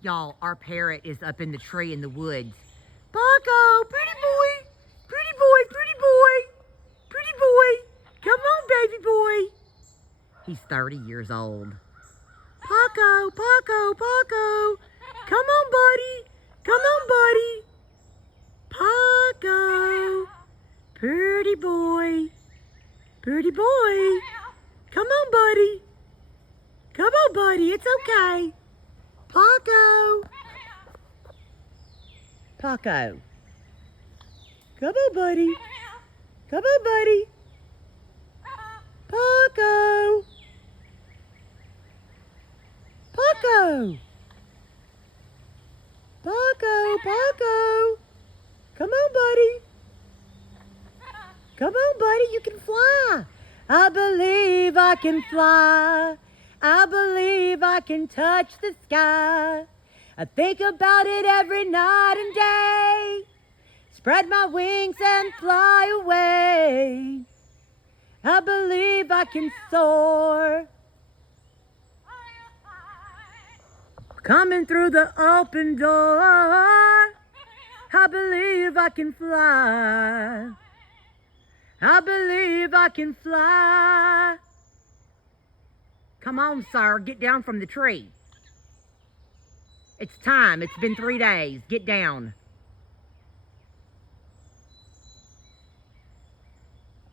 Y'all, our parrot is up in the tree in the woods. Paco, pretty boy, pretty boy, pretty boy, pretty boy. Come on, baby boy. He's 30 years old. Paco, Paco, Paco. Come on, buddy. Come on, buddy. Paco. Pretty boy. Pretty boy. Come on, buddy. Come on, buddy. It's okay. Paco. Paco. Come on, buddy. Come on, buddy. Paco. Paco. Paco, Paco. Come on, buddy. Come on, buddy. You can fly. I believe I can fly. I believe I can touch the sky. I think about it every night and day. Spread my wings and fly away. I believe I can soar. Coming through the open door. I believe I can fly. I believe I can fly. Come on, sir, get down from the tree. It's time. It's been 3 days. Get down.